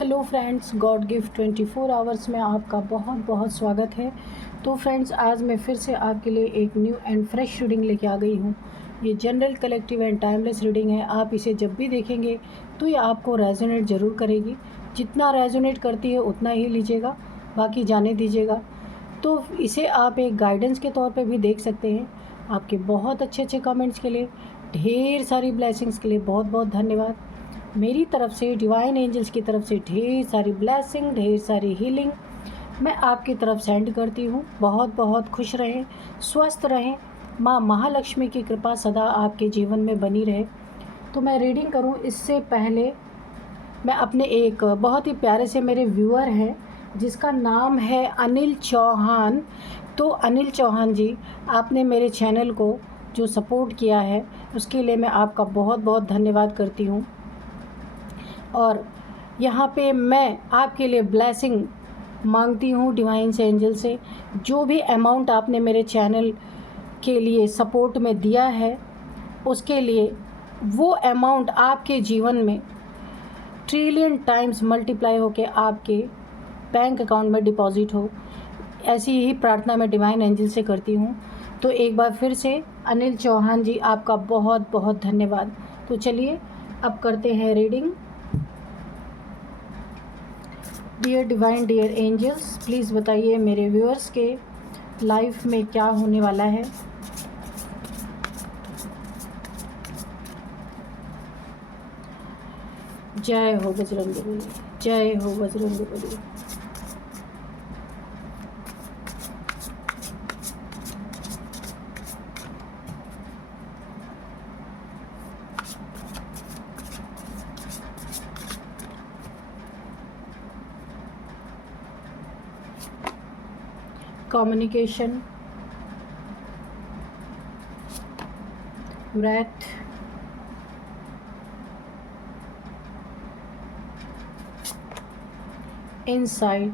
Hello friends, God gift 24 hours में आपका बहुत बहुत स्वागत है। तो फ्रेंड्स, आज मैं फिर से आपके लिए एक न्यू एंड फ्रेश रीडिंग लेके आ गई हूँ। ये general, collective and timeless reading है। आप इसे जब भी देखेंगे तो ये आपको रेजोनेट ज़रूर करेगी। जितना रेजोनेट करती है उतना ही लीजिएगा, बाकी जाने दीजिएगा। तो इसे आप एक गाइडेंस के तौर पे भी देख सकते हैं। आपके बहुत अच्छे अच्छे कमेंट्स के लिए, ढेर सारी ब्लेसिंग्स के लिए बहुत बहुत धन्यवाद। मेरी तरफ से, डिवाइन एंजल्स की तरफ से ढेर सारी ब्लेसिंग, ढेर सारी हीलिंग मैं आपकी तरफ सेंड करती हूँ। बहुत बहुत खुश रहें, स्वस्थ रहें। माँ महालक्ष्मी की कृपा सदा आपके जीवन में बनी रहे। तो मैं रीडिंग करूँ इससे पहले मैं अपने एक बहुत ही प्यारे से मेरे व्यूअर हैं जिसका नाम है अनिल चौहान। तो अनिल चौहान जी, आपने मेरे चैनल को जो सपोर्ट किया है उसके लिए मैं आपका बहुत बहुत धन्यवाद करती हूँ। और यहाँ पे मैं आपके लिए ब्लेसिंग मांगती हूँ डिवाइन से, एंजल से। जो भी अमाउंट आपने मेरे चैनल के लिए सपोर्ट में दिया है उसके लिए वो अमाउंट आपके जीवन में ट्रिलियन टाइम्स मल्टीप्लाई होकर आपके बैंक अकाउंट में डिपॉजिट हो, ऐसी ही प्रार्थना मैं डिवाइन एंजल से करती हूँ। तो एक बार फिर से अनिल चौहान जी, आपका बहुत बहुत धन्यवाद। तो चलिए अब करते हैं reading. Dear divine, dear angels, please बताइए मेरे व्यूअर्स के लाइफ में क्या होने वाला है। जय हो बजरंगबली, जय हो Bajrangbali. communication, breath, insight,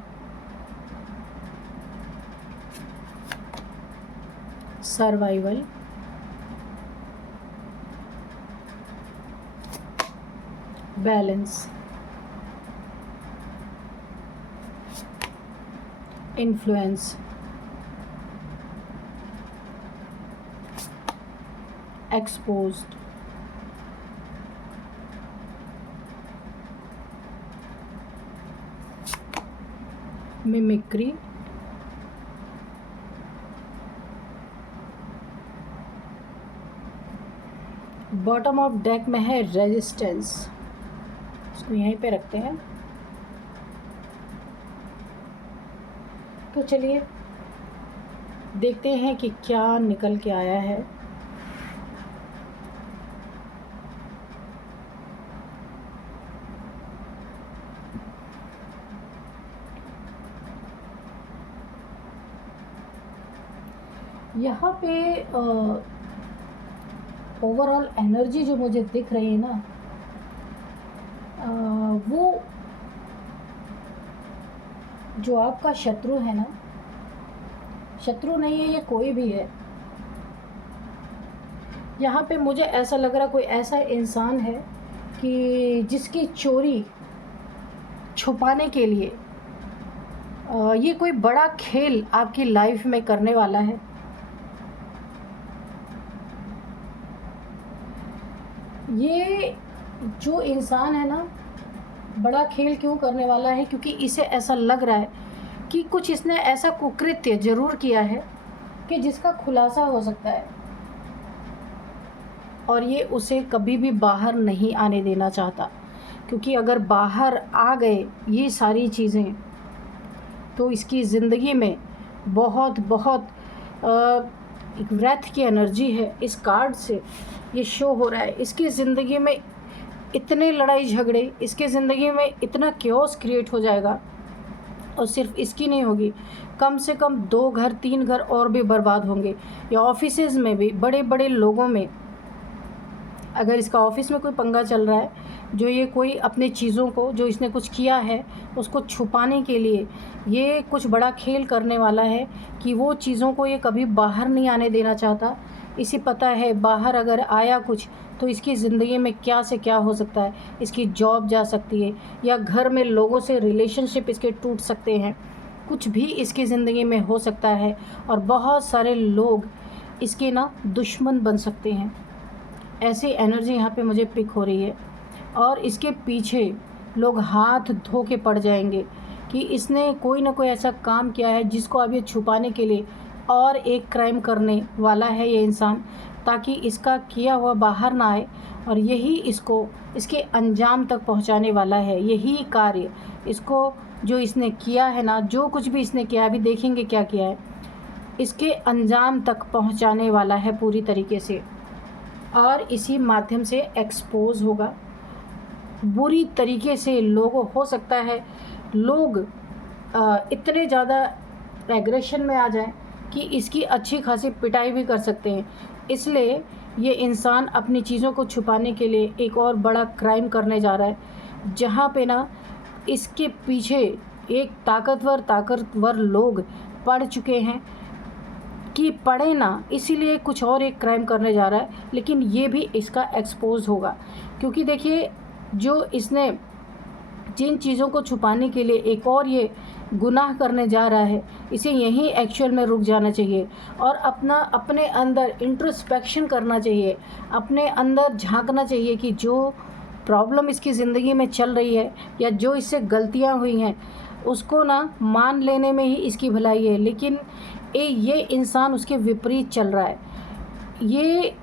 survival, balance, influence, exposed, mimicry, bottom of deck में है रेजिस्टेंस। इसको यहीं पे रखते हैं। तो चलिए देखते हैं कि क्या निकल के आया है। यहाँ पे ओवरऑल एनर्जी जो मुझे दिख रही है ना, वो जो आपका शत्रु है ना, शत्रु नहीं है, ये कोई भी है। यहाँ पे मुझे ऐसा लग रहा कोई ऐसा इंसान है कि जिसकी चोरी छुपाने के लिए ये कोई बड़ा खेल आपकी लाइफ में करने वाला है। ये जो इंसान है ना, बड़ा खेल क्यों करने वाला है? क्योंकि इसे ऐसा लग रहा है कि कुछ इसने ऐसा कुकृत्य ज़रूर किया है कि जिसका खुलासा हो सकता है, और ये उसे कभी भी बाहर नहीं आने देना चाहता। क्योंकि अगर बाहर आ गए ये सारी चीज़ें तो इसकी ज़िंदगी में बहुत बहुत एक व्रत की एनर्जी है। इस कार्ड से ये शो हो रहा है, इसकी ज़िंदगी में इतने लड़ाई झगड़े, इसके ज़िंदगी में इतना क्योस क्रिएट हो जाएगा। और सिर्फ इसकी नहीं होगी, कम से कम 2 घर 3 घर और भी बर्बाद होंगे। या ऑफिसेज़ में भी, बड़े बड़े लोगों में, अगर इसका ऑफिस में कोई पंगा चल रहा है, जो ये कोई अपने चीज़ों को, जो इसने कुछ किया है उसको छुपाने के लिए ये कुछ बड़ा खेल करने वाला है कि वो चीज़ों को ये कभी बाहर नहीं आने देना चाहता। इसे पता है बाहर अगर आया कुछ तो इसकी ज़िंदगी में क्या से क्या हो सकता है। इसकी जॉब जा सकती है, या घर में लोगों से रिलेशनशिप इसके टूट सकते हैं, कुछ भी इसकी ज़िंदगी में हो सकता है। और बहुत सारे लोग इसके ना दुश्मन बन सकते हैं। ऐसी एनर्जी यहाँ पे मुझे पिक हो रही है। और इसके पीछे लोग हाथ धो के पड़ जाएंगे कि इसने कोई ना कोई ऐसा काम किया है जिसको अब ये छुपाने के लिए और एक क्राइम करने वाला है ये इंसान, ताकि इसका किया हुआ बाहर ना आए। और यही इसको इसके अंजाम तक पहुंचाने वाला है। यही कार्य इसको जो इसने किया है ना, जो कुछ भी इसने किया, अभी देखेंगे क्या किया है, इसके अंजाम तक पहुंचाने वाला है पूरी तरीके से। और इसी माध्यम से एक्सपोज होगा बुरी तरीके से। लोगों हो सकता है लोग इतने ज़्यादा एग्रेशन में आ जाएं कि इसकी अच्छी खासी पिटाई भी कर सकते हैं। इसलिए ये इंसान अपनी चीज़ों को छुपाने के लिए एक और बड़ा क्राइम करने जा रहा है, जहाँ पे ना इसके पीछे एक ताकतवर लोग पड़ चुके हैं कि पड़े ना, इसीलिए कुछ और एक क्राइम करने जा रहा है। लेकिन ये भी इसका एक्सपोज होगा, क्योंकि देखिए जो इसने जिन चीज़ों को छुपाने के लिए एक और ये गुनाह करने जा रहा है, इसे यहीं एक्चुअल में रुक जाना चाहिए और अपने अंदर इंट्रोस्पेक्शन करना चाहिए, अपने अंदर झांकना चाहिए कि जो प्रॉब्लम इसकी ज़िंदगी में चल रही है या जो इससे गलतियां हुई हैं उसको ना मान लेने में ही इसकी भलाई है। लेकिन ये इंसान उसके विपरीत चल रहा है। ये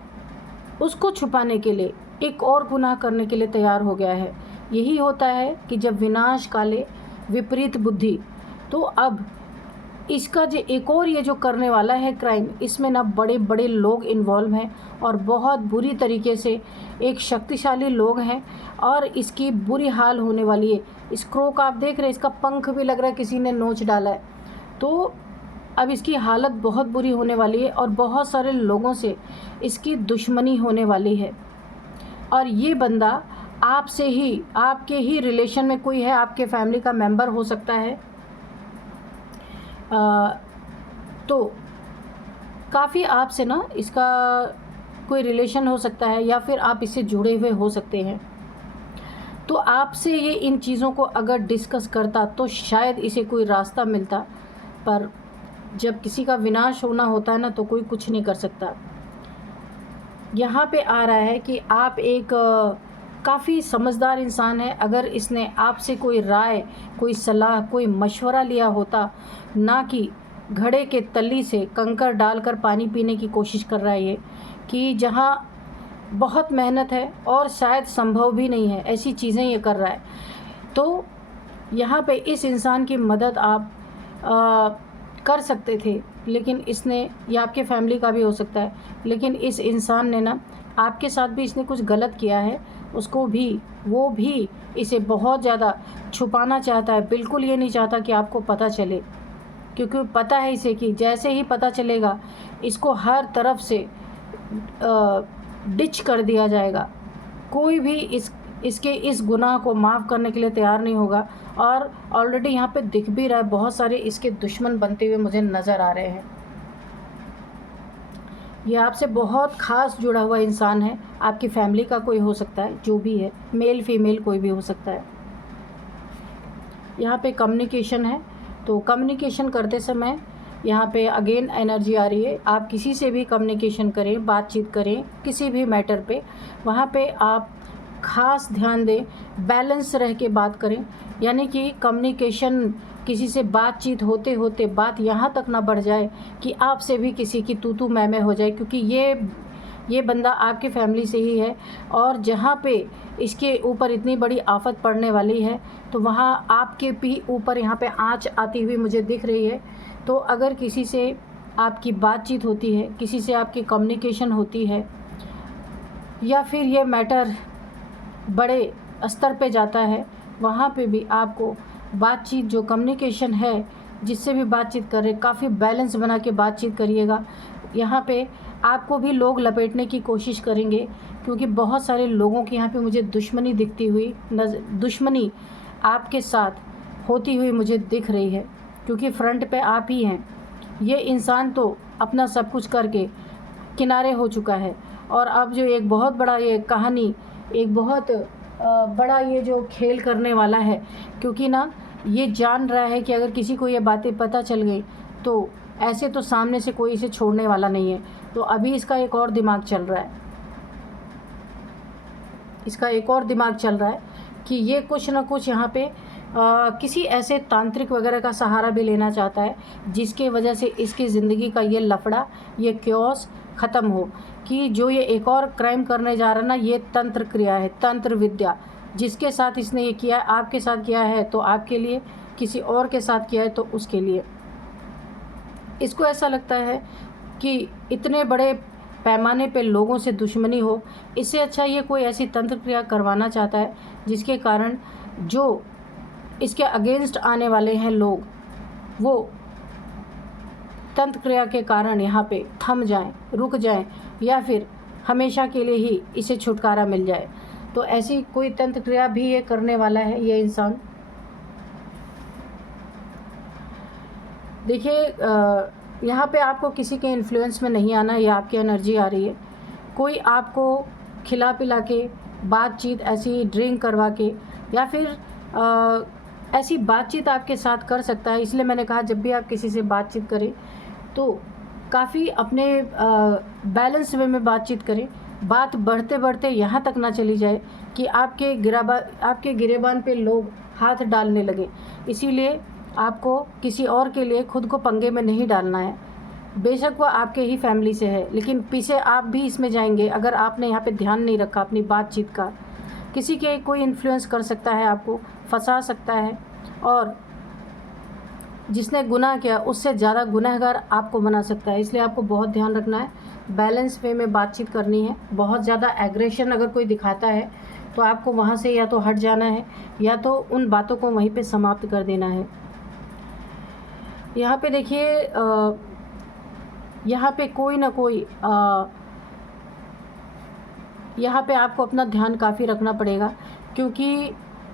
उसको छुपाने के लिए एक और गुनाह करने के लिए तैयार हो गया है। यही होता है कि जब विनाश काले विपरीत बुद्धि। तो अब इसका जो एक और ये जो करने वाला है क्राइम, इसमें ना बड़े बड़े लोग इन्वॉल्व हैं और बहुत बुरी तरीके से एक शक्तिशाली लोग हैं और इसकी बुरी हाल होने वाली है। इस क्रो का आप देख रहे हैं, इसका पंख भी लग रहा है किसी ने नोच डाला है। तो अब इसकी हालत बहुत बुरी होने वाली है और बहुत सारे लोगों से इसकी दुश्मनी होने वाली है। और ये बंदा आपसे ही, आपके ही रिलेशन में कोई है, आपके फैमिली का मेंबर हो सकता है। तो काफ़ी आपसे ना इसका कोई रिलेशन हो सकता है या फिर आप इससे जुड़े हुए हो सकते हैं। तो आपसे ये इन चीज़ों को अगर डिस्कस करता तो शायद इसे कोई रास्ता मिलता, पर जब किसी का विनाश होना होता है ना तो कोई कुछ नहीं कर सकता। यहाँ पे आ रहा है कि आप एक काफ़ी समझदार इंसान है। अगर इसने आपसे कोई राय, कोई सलाह, कोई मशवरा लिया होता, ना कि घड़े के तली से कंकर डालकर पानी पीने की कोशिश कर रहा है ये, कि जहाँ बहुत मेहनत है और शायद संभव भी नहीं है, ऐसी चीज़ें ये कर रहा है। तो यहाँ पे इस इंसान की मदद आप कर सकते थे, लेकिन इसने, या आपके फैमिली का भी हो सकता है, लेकिन इस इंसान ने ना आपके साथ भी इसने कुछ गलत किया है, उसको भी, वो भी इसे बहुत ज़्यादा छुपाना चाहता है। बिल्कुल ये नहीं चाहता कि आपको पता चले, क्योंकि पता है इसे कि जैसे ही पता चलेगा इसको हर तरफ से डिच कर दिया जाएगा। कोई भी इसके इस गुनाह को माफ़ करने के लिए तैयार नहीं होगा। और ऑलरेडी यहाँ पे दिख भी रहा है, बहुत सारे इसके दुश्मन बनते हुए मुझे नज़र आ रहे हैं। ये आपसे बहुत ख़ास जुड़ा हुआ इंसान है, आपकी फैमिली का कोई हो सकता है, जो भी है, मेल फीमेल कोई भी हो सकता है। यहाँ पे कम्युनिकेशन है, तो कम्युनिकेशन करते समय यहाँ पे अगेन एनर्जी आ रही है। आप किसी से भी कम्युनिकेशन करें, बातचीत करें किसी भी मैटर पे, वहाँ पे आप ख़ास ध्यान दें, बैलेंस रह के बात करें। यानी कि कम्युनिकेशन, किसी से बातचीत होते होते बात यहाँ तक ना बढ़ जाए कि आपसे भी किसी की तू तू मैं हो जाए, क्योंकि ये बंदा आपके फैमिली से ही है। और जहाँ पे इसके ऊपर इतनी बड़ी आफत पड़ने वाली है, तो वहाँ आपके भी ऊपर यहाँ पे आँच आती हुई मुझे दिख रही है। तो अगर किसी से आपकी बातचीत होती है, किसी से आपकी कम्युनिकेशन होती है, या फिर ये मैटर बड़े स्तर पे जाता है, वहाँ पे भी आपको बातचीत, जो कम्युनिकेशन है, जिससे भी बातचीत कर रहे, काफ़ी बैलेंस बना के बातचीत करिएगा। यहाँ पे आपको भी लोग लपेटने की कोशिश करेंगे, क्योंकि बहुत सारे लोगों की यहाँ पे मुझे दुश्मनी दिखती हुई, दुश्मनी आपके साथ होती हुई मुझे दिख रही है, क्योंकि फ्रंट पे आप ही हैं। ये इंसान तो अपना सब कुछ करके किनारे हो चुका है और अब जो एक बहुत बड़ा ये कहानी, एक बहुत बड़ा ये जो खेल करने वाला है, क्योंकि ना ये जान रहा है कि अगर किसी को ये बातें पता चल गई तो ऐसे तो सामने से कोई इसे छोड़ने वाला नहीं है। तो अभी इसका एक और दिमाग चल रहा है, इसका एक और दिमाग चल रहा है कि ये कुछ ना कुछ यहाँ पे किसी ऐसे तांत्रिक वगैरह का सहारा भी लेना चाहता है जिसके वजह से इसकी ज़िंदगी का ये लफड़ा, ये क्योस ख़त्म हो। कि जो ये एक और क्राइम करने जा रहा है ना, ये तंत्र क्रिया है, तंत्र विद्या। जिसके साथ इसने ये किया है, आपके साथ किया है तो आपके लिए, किसी और के साथ किया है तो उसके लिए। इसको ऐसा लगता है कि इतने बड़े पैमाने पे लोगों से दुश्मनी हो, इससे अच्छा ये कोई ऐसी तंत्र क्रिया करवाना चाहता है जिसके कारण जो इसके अगेंस्ट आने वाले हैं लोग, वो तंत्र क्रिया के कारण यहाँ पे थम जाएं, रुक जाएं, या फिर हमेशा के लिए ही इसे छुटकारा मिल जाए। तो ऐसी कोई तंत्र क्रिया भी ये करने वाला है ये इंसान। देखिए यहाँ पे आपको किसी के इन्फ्लुएंस में नहीं आना, ये आपकी एनर्जी आ रही है। कोई आपको खिला पिला के, बातचीत ऐसी ड्रिंक करवा के, या फिर ऐसी बातचीत आपके साथ कर सकता है। इसलिए मैंने कहा जब भी आप किसी से बातचीत करें तो काफ़ी अपने बैलेंस वे में बातचीत करें। बात बढ़ते बढ़ते यहाँ तक ना चली जाए कि आपके गिरेबान पे लोग हाथ डालने लगे। इसीलिए आपको किसी और के लिए खुद को पंगे में नहीं डालना है। बेशक वो आपके ही फैमिली से है, लेकिन पीछे आप भी इसमें जाएंगे अगर आपने यहाँ पे ध्यान नहीं रखा अपनी बातचीत का। किसी के कोई इन्फ्लुएंस कर सकता है, आपको फंसा सकता है, और जिसने गुनाह किया उससे ज़्यादा गुनहगार आपको बना सकता है। इसलिए आपको बहुत ध्यान रखना है, बैलेंस वे में बातचीत करनी है। बहुत ज़्यादा एग्रेशन अगर कोई दिखाता है तो आपको वहाँ से या तो हट जाना है या तो उन बातों को वहीं पे समाप्त कर देना है। यहाँ पे देखिए यहाँ पे कोई ना कोई यहाँ पे आपको अपना ध्यान काफ़ी रखना पड़ेगा, क्योंकि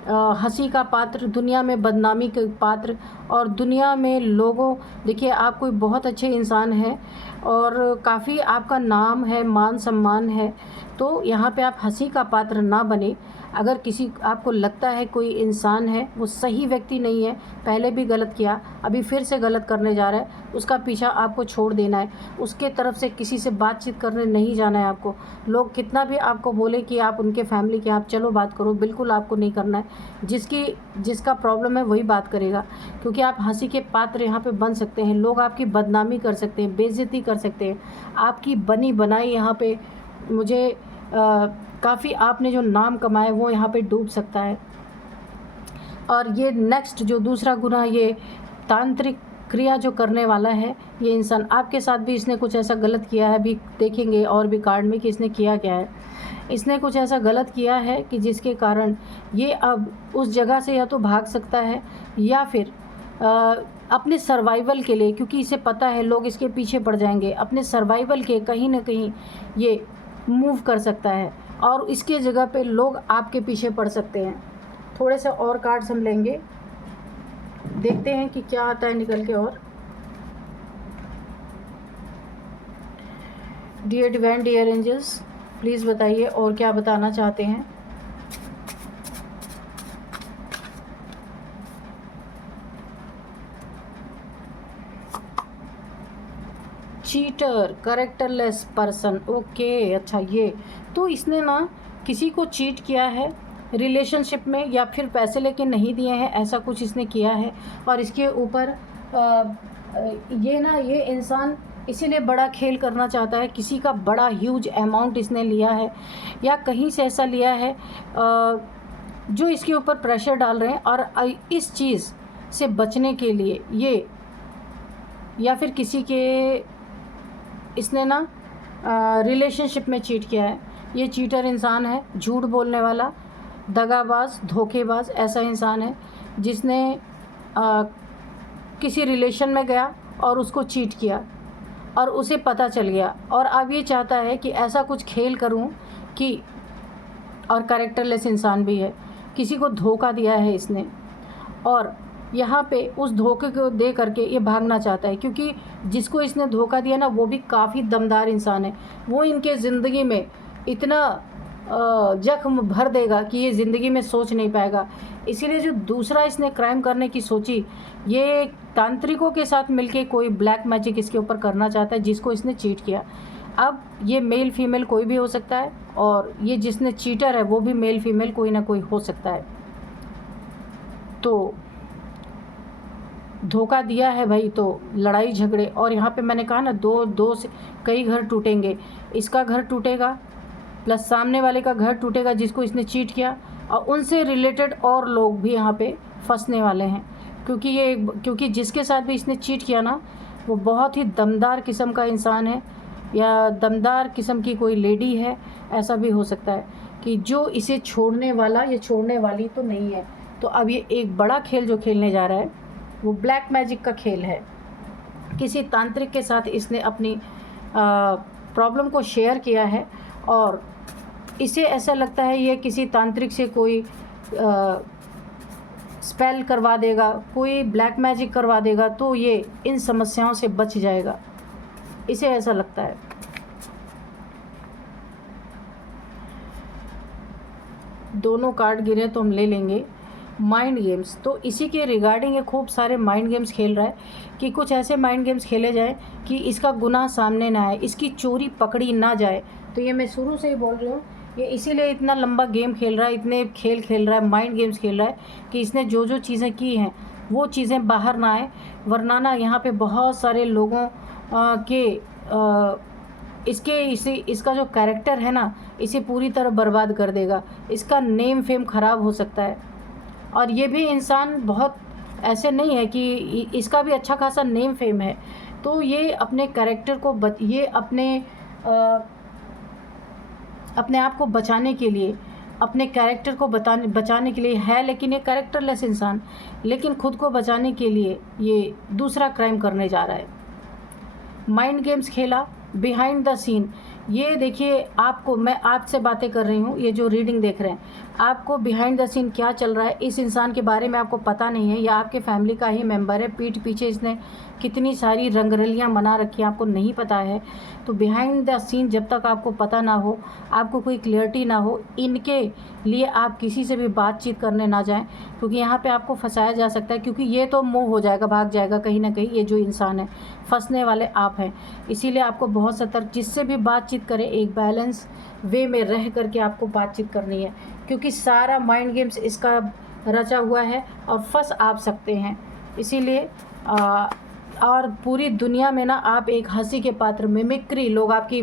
हंसी का पात्र, दुनिया में बदनामी के पात्र, और दुनिया में लोगों, देखिए आप कोई बहुत अच्छे इंसान हैं और काफ़ी आपका नाम है, मान सम्मान है, तो यहाँ पे आप हंसी का पात्र ना बने। अगर किसी आपको लगता है कोई इंसान है वो सही व्यक्ति नहीं है, पहले भी गलत किया, अभी फिर से गलत करने जा रहा है, उसका पीछा आपको छोड़ देना है। उसके तरफ से किसी से बातचीत करने नहीं जाना है आपको। लोग कितना भी आपको बोले कि आप उनके फैमिली के, आप चलो बात करो, बिल्कुल आपको नहीं करना है। जिसका प्रॉब्लम है वही बात करेगा, क्योंकि आप हंसी के पात्र यहाँ पे बन सकते हैं। लोग आपकी बदनामी कर सकते हैं, बेइज्जती कर सकते हैं। आपकी बनी बनाई यहाँ पे मुझे काफ़ी आपने जो नाम कमाए वो यहाँ पे डूब सकता है। और ये नेक्स्ट जो दूसरा गुनाह, ये तांत्रिक क्रिया जो करने वाला है ये इंसान, आपके साथ भी इसने कुछ ऐसा गलत किया है। अभी देखेंगे और भी कार्ड में कि इसने किया क्या है। इसने कुछ ऐसा गलत किया है कि जिसके कारण ये अब उस जगह से या तो भाग सकता है या फिर अपने सर्वाइवल के लिए, क्योंकि इसे पता है लोग इसके पीछे पड़ जाएंगे, अपने सर्वाइवल के कहीं ना कहीं ये मूव कर सकता है और इसके जगह पे लोग आपके पीछे पड़ सकते हैं। थोड़े से और कार्ड्स हम लेंगे, देखते हैं कि क्या आता है निकल के। और dear divine, dear angels, please बताइए और क्या बताना चाहते हैं। Cheater, characterless person, okay. अच्छा, ये तो इसने ना किसी को चीट किया है रिलेशनशिप में, या फिर पैसे लेके नहीं दिए हैं, ऐसा कुछ इसने किया है। और इसके ऊपर ये इंसान इसीलिए बड़ा खेल करना चाहता है। किसी का बड़ा ह्यूज अमाउंट इसने लिया है या कहीं से ऐसा लिया है जो इसके ऊपर प्रेशर डाल रहे हैं, और इस चीज़ से बचने के लिए ये, या फिर किसी के इसने ना रिलेशनशिप में चीट किया है। ये चीटर इंसान है, झूठ बोलने वाला, दगाबाज, धोखेबाज ऐसा इंसान है जिसने किसी रिलेशन में गया और उसको चीट किया और उसे पता चल गया, और अब ये चाहता है कि ऐसा कुछ खेल करूं कि, और कैरेक्टरलेस इंसान भी है, किसी को धोखा दिया है इसने, और यहाँ पे उस धोखे को दे करके ये भागना चाहता है, क्योंकि जिसको इसने धोखा दिया ना वो भी काफ़ी दमदार इंसान है। वो इनके ज़िंदगी में इतना जख्म भर देगा कि ये ज़िंदगी में सोच नहीं पाएगा। इसीलिए जो दूसरा इसने क्राइम करने की सोची, ये तांत्रिकों के साथ मिलके कोई ब्लैक मैजिक इसके ऊपर करना चाहता है, जिसको इसने चीट किया। अब ये मेल फीमेल कोई भी हो सकता है, और ये जिसने चीटर है वो भी मेल फीमेल कोई ना कोई हो सकता है। तो धोखा दिया है भाई, तो लड़ाई झगड़े, और यहाँ पे मैंने कहा ना दो से कई घर टूटेंगे। इसका घर टूटेगा प्लस सामने वाले का घर टूटेगा जिसको इसने चीट किया, और उनसे रिलेटेड और लोग भी यहाँ पे फंसने वाले हैं, क्योंकि जिसके साथ भी इसने चीट किया ना वो बहुत ही दमदार किस्म का इंसान है, या दमदार किस्म की कोई लेडी है। ऐसा भी हो सकता है कि जो इसे छोड़ने वाला या छोड़ने वाली तो नहीं है। तो अब ये एक बड़ा खेल जो खेलने जा रहा है वो ब्लैक मैजिक का खेल है। किसी तांत्रिक के साथ इसने अपनी प्रॉब्लम को शेयर किया है, और इसे ऐसा लगता है ये किसी तांत्रिक से कोई स्पेल करवा देगा, कोई ब्लैक मैजिक करवा देगा, तो ये इन समस्याओं से बच जाएगा, इसे ऐसा लगता है। दोनों कार्ड गिरे तो हम ले लेंगे। माइंड गेम्स, तो इसी के रिगार्डिंग ये खूब सारे माइंड गेम्स खेल रहा है कि कुछ ऐसे माइंड गेम्स खेले जाएं कि इसका गुनाह सामने ना आए, इसकी चोरी पकड़ी ना जाए। तो ये मैं शुरू से ही बोल रही हूँ, ये इसीलिए इतना लंबा गेम खेल रहा है, इतने खेल खेल रहा है, माइंड गेम्स खेल रहा है कि इसने जो जो चीज़ें की हैं वो चीज़ें बाहर ना आए, वरना ना यहाँ पे बहुत सारे लोगों इसका जो कैरेक्टर है ना इसे पूरी तरह बर्बाद कर देगा। इसका नेम फेम ख़राब हो सकता है। और ये भी इंसान बहुत ऐसे नहीं है कि इसका भी अच्छा खासा नेम फेम है, तो ये अपने कैरेक्टर को ये अपने आप को बचाने के लिए, अपने कैरेक्टर को बचाने के लिए है, लेकिन ये कैरेक्टरलेस इंसान, लेकिन खुद को बचाने के लिए ये दूसरा क्राइम करने जा रहा है। माइंड गेम्स खेला, बिहाइंड द सीन। ये देखिए, आपको मैं आपसे बातें कर रही हूँ, ये जो रीडिंग देख रहे हैं, आपको बिहाइंड द सीन क्या चल रहा है इस इंसान के बारे में आपको पता नहीं है, या आपके फैमिली का ही मेंबर है, पीठ पीछे इसने कितनी सारी रंगरलियाँ मना रखी हैं आपको नहीं पता है। तो बिहाइंड द सीन जब तक आपको पता ना हो, आपको कोई क्लियरिटी ना हो, इनके लिए आप किसी से भी बातचीत करने ना जाएं, क्योंकि यहाँ पे आपको फंसाया जा सकता है, क्योंकि ये तो मूव हो जाएगा, भाग जाएगा कहीं ना कहीं। ये जो इंसान है, फंसने वाले आप हैं। इसीलिए आपको बहुत सतर्क, जिससे भी बातचीत करें एक बैलेंस वे में रह करके आपको बातचीत करनी है, क्योंकि सारा माइंड गेम्स इसका रचा हुआ है और फंस आप सकते हैं। इसीलिए और पूरी दुनिया में ना आप एक हंसी के पात्र, मिमिक्री, लोग आपकी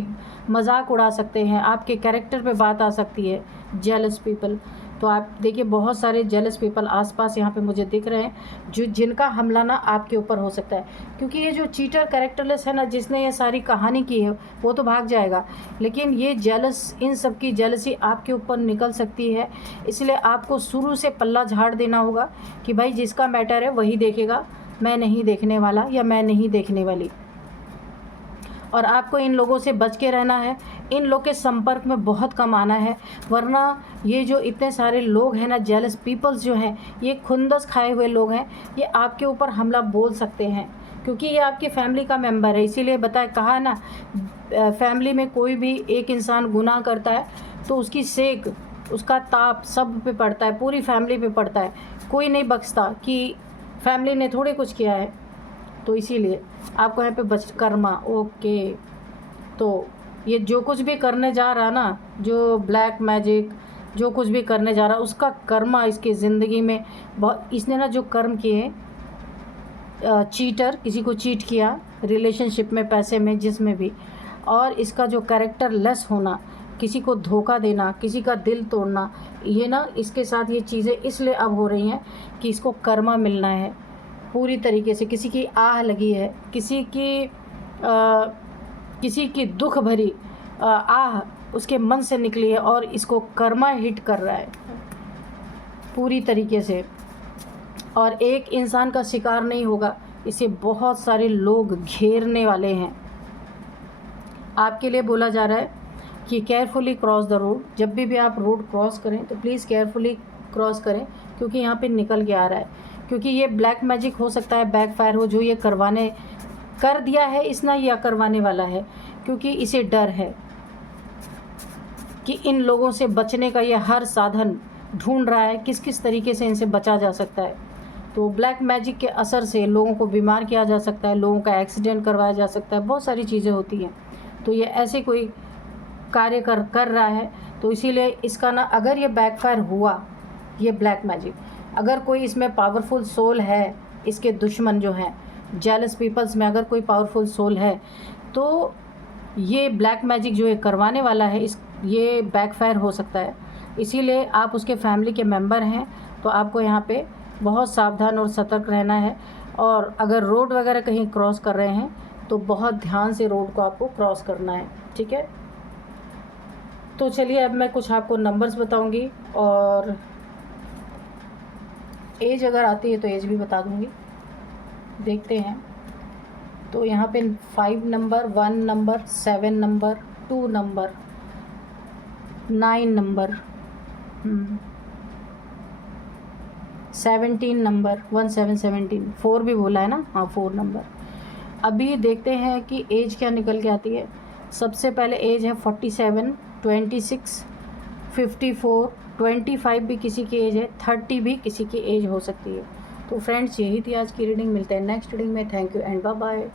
मजाक उड़ा सकते हैं, आपके कैरेक्टर पे बात आ सकती है। जेलस पीपल, तो आप देखिए बहुत सारे जेलस पीपल आसपास यहाँ पे मुझे दिख रहे हैं, जिनका हमला ना आपके ऊपर हो सकता है, क्योंकि ये जो चीटर कैरेक्टरलेस है ना, जिसने ये सारी कहानी की है वो तो भाग जाएगा, लेकिन ये जेलस, इन सब की जेलसी आपके ऊपर निकल सकती है। इसलिए आपको शुरू से पल्ला झाड़ देना होगा कि भाई जिसका मैटर है वही देखेगा, मैं नहीं देखने वाला या मैं नहीं देखने वाली। और आपको इन लोगों से बच के रहना है, इन लोग के संपर्क में बहुत कम आना है, वरना ये जो इतने सारे लोग हैं ना, जेलस पीपल्स जो हैं, ये खुंदस खाए हुए लोग हैं, ये आपके ऊपर हमला बोल सकते हैं, क्योंकि ये आपकी फैमिली का मेंबर है। इसीलिए कहा ना, फैमिली में कोई भी एक इंसान गुनाह करता है तो उसकी सेक, उसका ताप सब पे पड़ता है, पूरी फैमिली पे पड़ता है, कोई नहीं बख्शता कि फैमिली ने थोड़े कुछ किया है। तो इसीलिए आपको यहाँ पे कर्मा, ओके। तो ये जो कुछ भी करने जा रहा ना, जो ब्लैक मैजिक जो कुछ भी करने जा रहा, उसका कर्मा इसकी ज़िंदगी में बहुत, इसने ना जो कर्म किए, चीटर, किसी को चीट किया रिलेशनशिप में, पैसे में, जिसमें भी, और इसका जो कैरेक्टर लेस होना, किसी को धोखा देना, किसी का दिल तोड़ना, ये ना इसके साथ ये चीज़ें इसलिए अब हो रही हैं कि इसको कर्मा मिलना है पूरी तरीके से। किसी की आह लगी है, किसी की दुख भरी आह उसके मन से निकली है, और इसको कर्मा हिट कर रहा है पूरी तरीके से। और एक इंसान का शिकार नहीं होगा, इसे बहुत सारे लोग घेरने वाले हैं। आपके लिए बोला जा रहा है कि केयरफुली क्रॉस द रोड। जब भी आप रोड क्रॉस करें तो प्लीज़ केयरफुली क्रॉस करें, क्योंकि यहाँ पे निकल के आ रहा है क्योंकि ये ब्लैक मैजिक हो सकता है बैकफायर हो, जो ये करवाने कर दिया है इसने या करवाने वाला है, क्योंकि इसे डर है कि इन लोगों से बचने का ये हर साधन ढूंढ रहा है, किस किस तरीके से इनसे बचा जा सकता है। तो ब्लैक मैजिक के असर से लोगों को बीमार किया जा सकता है, लोगों का एक्सीडेंट करवाया जा सकता है, बहुत सारी चीज़ें होती हैं। तो ये ऐसे कोई कार्य कर रहा है, तो इसीलिए इसका ना, अगर ये बैकफायर हुआ ये ब्लैक मैजिक, अगर कोई इसमें पावरफुल सोल है, इसके दुश्मन जो हैं जेलस पीपल्स में अगर कोई पावरफुल सोल है, तो ये ब्लैक मैजिक जो ये करवाने वाला है ये बैकफायर हो सकता है। इसीलिए आप उसके फैमिली के मेंबर हैं तो आपको यहाँ पे बहुत सावधान और सतर्क रहना है। और अगर रोड वगैरह कहीं क्रॉस कर रहे हैं तो बहुत ध्यान से रोड को आपको क्रॉस करना है, ठीक है। तो चलिए अब मैं कुछ आपको नंबर्स बताऊंगी और एज अगर आती है तो एज भी बता दूंगी। देखते हैं। तो यहाँ पे 5 number, 1 number, 7 number, 2 number, 9 number, 17 number, 1717, 4 भी बोला है ना, हाँ 4 नंबर। अभी देखते हैं कि एज क्या निकल के आती है। सबसे पहले एज है 47, 26, 54, 25 भी किसी की एज है, 30 भी किसी की एज हो सकती है। तो फ्रेंड्स यही थी आज की रीडिंग। मिलते हैं नेक्स्ट रीडिंग में। Thank you and bye bye.